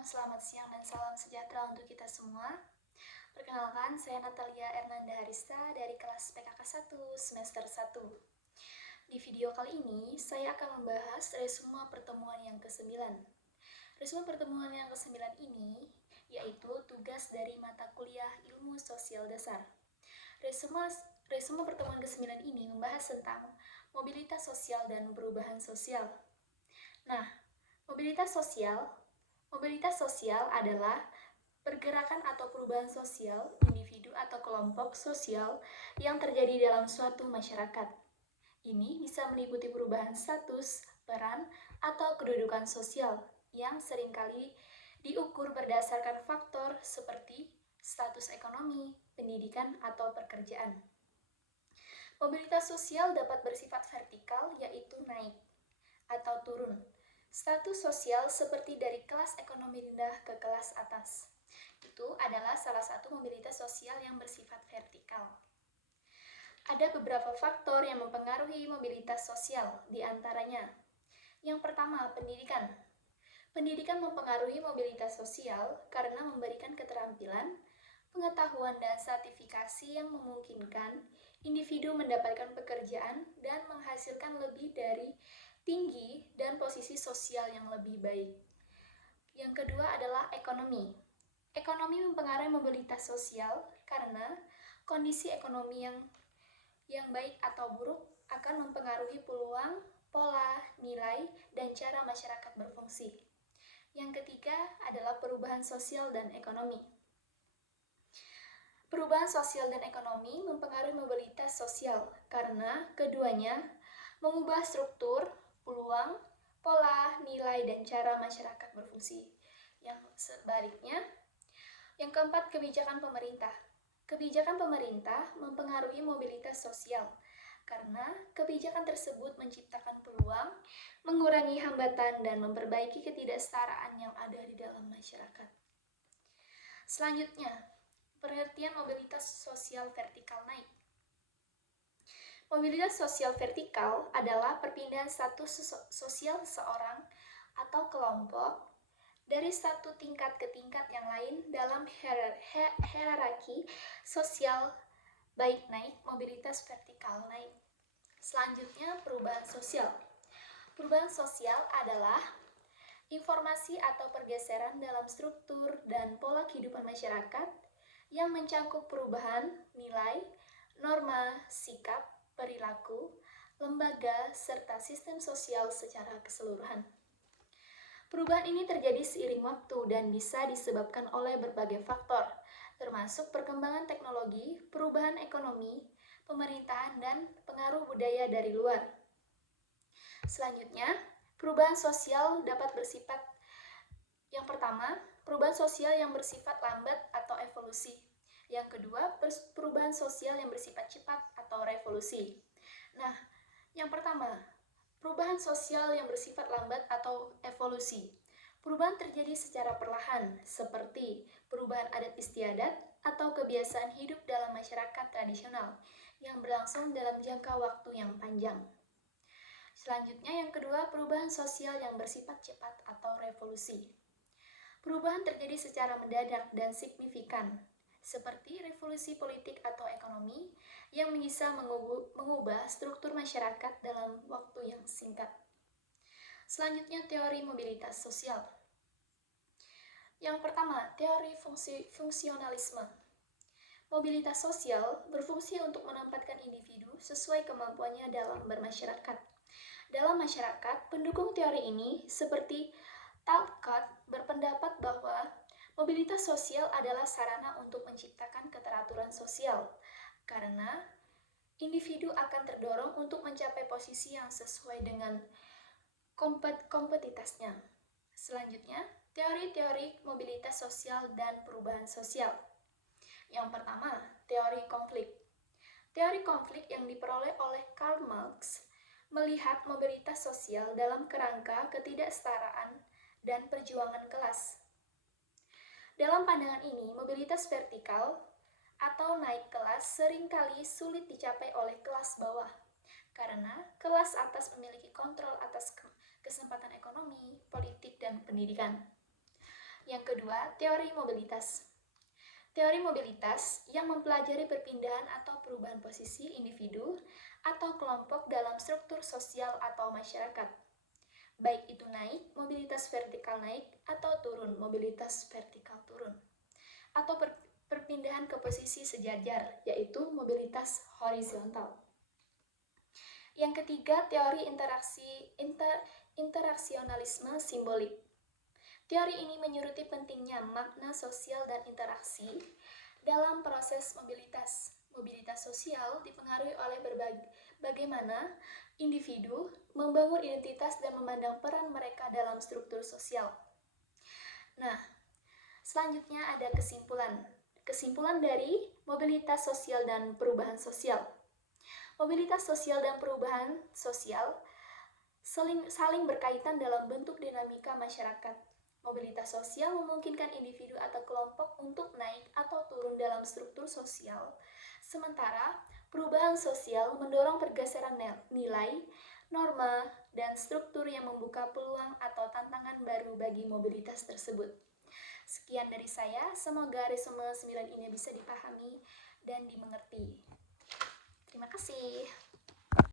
selamat siang dan salam sejahtera untuk kita semua. Perkenalkan, saya Natalia Ernanda Harista dari kelas PKK 1 semester 1. Di video kali ini, saya akan membahas resume pertemuan yang ke-9. Resume pertemuan yang ke-9 ini yaitu tugas dari mata kuliah Ilmu Sosial Dasar. Resume pertemuan ke-9 ini membahas tentang mobilitas sosial dan perubahan sosial. Nah, mobilitas sosial adalah pergerakan atau perubahan sosial individu atau kelompok sosial yang terjadi dalam suatu masyarakat. Ini bisa meliputi perubahan status, peran, atau kedudukan sosial yang seringkali diukur berdasarkan faktor seperti status ekonomi, pendidikan, atau pekerjaan. Mobilitas sosial dapat bersifat vertikal, yaitu naik atau turun. Status sosial seperti dari kelas ekonomi rendah ke kelas atas. Itu adalah salah satu mobilitas sosial yang bersifat vertikal. Ada beberapa faktor yang mempengaruhi mobilitas sosial, di antaranya. Yang pertama, pendidikan. Pendidikan mempengaruhi mobilitas sosial karena memberikan keterampilan, pengetahuan, dan sertifikasi yang memungkinkan individu mendapatkan pekerjaan dan menghasilkan lebih dari tinggi dan posisi sosial yang lebih baik. Yang kedua adalah ekonomi. Ekonomi mempengaruhi mobilitas sosial karena kondisi ekonomi yang baik atau buruk akan mempengaruhi peluang, pola, nilai, dan cara masyarakat berfungsi. Yang ketiga adalah perubahan sosial dan ekonomi. Perubahan sosial dan ekonomi mempengaruhi mobilitas sosial karena keduanya mengubah struktur, peluang, pola, nilai, dan cara masyarakat berfungsi. Yang sebaliknya, yang keempat, kebijakan pemerintah. Kebijakan pemerintah mempengaruhi mobilitas sosial karena kebijakan tersebut menciptakan peluang, mengurangi hambatan, dan memperbaiki ketidaksetaraan yang ada di dalam masyarakat. Selanjutnya, pengertian mobilitas sosial vertikal naik. Mobilitas sosial vertikal adalah perpindahan status sosial seseorang atau kelompok dari satu tingkat ke tingkat yang lain dalam hierarki sosial baik naik, mobilitas vertikal naik. Selanjutnya, perubahan sosial. Perubahan sosial adalah informasi atau pergeseran dalam struktur dan pola kehidupan masyarakat yang mencakup perubahan nilai, norma, sikap, perilaku, lembaga, serta sistem sosial secara keseluruhan. Perubahan ini terjadi seiring waktu dan bisa disebabkan oleh berbagai faktor, termasuk perkembangan teknologi, perubahan ekonomi, pemerintahan, dan pengaruh budaya dari luar. Selanjutnya, perubahan sosial dapat bersifat yang pertama, perubahan sosial yang bersifat lambat atau evolusi. Yang kedua, perubahan sosial yang bersifat cepat atau revolusi. Nah, yang pertama, perubahan sosial yang bersifat lambat atau evolusi. Perubahan terjadi secara perlahan, seperti perubahan adat istiadat atau kebiasaan hidup dalam masyarakat tradisional yang berlangsung dalam jangka waktu yang panjang. Selanjutnya, yang kedua, perubahan sosial yang bersifat cepat atau revolusi. Perubahan terjadi secara mendadak dan signifikan, seperti revolusi politik atau ekonomi yang bisa mengubah struktur masyarakat dalam waktu yang singkat. Selanjutnya, teori mobilitas sosial. Yang pertama, teori fungsionalisme. Mobilitas sosial berfungsi untuk menempatkan individu sesuai kemampuannya dalam bermasyarakat. Dalam masyarakat, pendukung teori ini seperti Talcott berpendapat bahwa mobilitas sosial adalah sarana untuk menciptakan keteraturan sosial, karena individu akan terdorong untuk mencapai posisi yang sesuai dengan kompetitasnya. Selanjutnya, teori-teori mobilitas sosial dan perubahan sosial. Yang pertama, teori konflik. Teori konflik yang diperoleh oleh Karl Marx melihat mobilitas sosial dalam kerangka ketidaksetaraan dan perjuangan kelas. Dalam pandangan ini, mobilitas vertikal atau naik kelas seringkali sulit dicapai oleh kelas bawah, karena kelas atas memiliki kontrol atas kesempatan ekonomi, politik, dan pendidikan. Yang kedua, teori mobilitas. Teori mobilitas yang mempelajari perpindahan atau perubahan posisi individu atau kelompok dalam struktur sosial atau masyarakat. Baik itu naik, mobilitas vertikal naik, atau turun, mobilitas vertikal turun. Atau perpindahan ke posisi sejajar, yaitu mobilitas horizontal. Yang ketiga, teori interaksionalisme simbolik. Teori ini menyoroti pentingnya makna sosial dan interaksi dalam proses mobilitas. Mobilitas sosial dipengaruhi oleh bagaimana individu membangun identitas dan memandang peran mereka dalam struktur sosial. Nah, selanjutnya ada kesimpulan. Kesimpulan dari mobilitas sosial dan perubahan sosial. Mobilitas sosial dan perubahan sosial saling berkaitan dalam bentuk dinamika masyarakat. Mobilitas sosial memungkinkan individu atau kelompok untuk naik atau turun dalam struktur sosial, sementara perubahan sosial mendorong pergeseran nilai, norma, dan struktur yang membuka peluang atau tantangan baru bagi mobilitas tersebut. Sekian dari saya, semoga resume 9 ini bisa dipahami dan dimengerti. Terima kasih.